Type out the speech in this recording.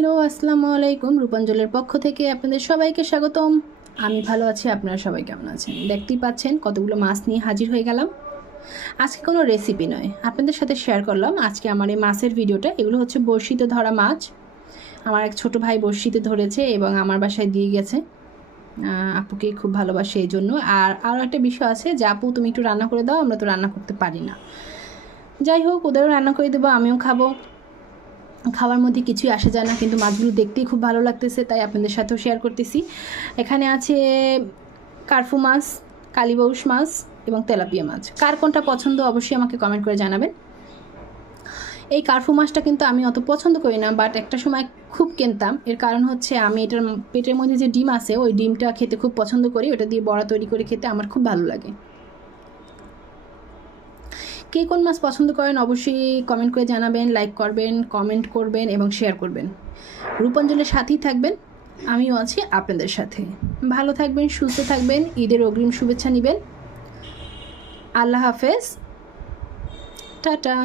Hello, আসসালামু আলাইকুম। রূপাঞ্জলের পক্ষ থেকে আপনাদের সবাইকে স্বাগতম। আমি ভালো আছি, আপনারা সবাই কেমন আছেন? দেখতেই পাচ্ছেন কতগুলো মাছ নিয়ে হাজির হয়ে গেলাম। আজকে কোনো রেসিপি নয়, আপনাদের সাথে শেয়ার করলাম আজকে আমার এই মাছের ভিডিওটা। এগুলো হচ্ছে বড়শিতে ধরা মাছ। আমার এক ছোট ভাই বড়শিতে ধরেছে এবং আমার বাসায় দিয়ে গেছে। আপুকে খুব ভালোবাসে এই জন্য। আর আরও একটা বিষয় আছে যে আপু তুমি একটু রান্না করে দাও, আমরা তো রান্না করতে পারি না। যাই হোক, ওদেরও রান্না করে দেবো, আমিও খাবো। খাওয়ার মধ্যে কিছুই আসে যায় না, কিন্তু মাছগুলো দেখতেই খুব ভালো লাগতেছে, তাই আপনাদের সাথেও শেয়ার করতেছি। এখানে আছে কার্ফু মাছ, কালীবাউস মাছ এবং তেলাপিয়া মাছ। কার কোনটা পছন্দ অবশ্যই আমাকে কমেন্ট করে জানাবেন। এই কার্ফু মাছটা কিন্তু আমি অত পছন্দ করি না, বাট একটা সময় খুব কিনতাম। এর কারণ হচ্ছে আমি এটার পেটের মধ্যে যে ডিম আছে ওই ডিমটা খেতে খুব পছন্দ করি। ওটা দিয়ে বড়া তৈরি করে খেতে আমার খুব ভালো লাগে। কে কোন মাছ পছন্দ করেন অবশ্যই কমেন্ট করে জানাবেন, লাইক করবেন, কমেন্ট করবেন এবং শেয়ার করবেন। রূপাঞ্জলের সাথেই থাকবেন, আমিও আছি আপনাদের সাথে। ভালো থাকবেন, সুস্থ থাকবেন, ঈদের অগ্রিম শুভেচ্ছা নেবেন। আল্লাহ হাফেজ, টাটা।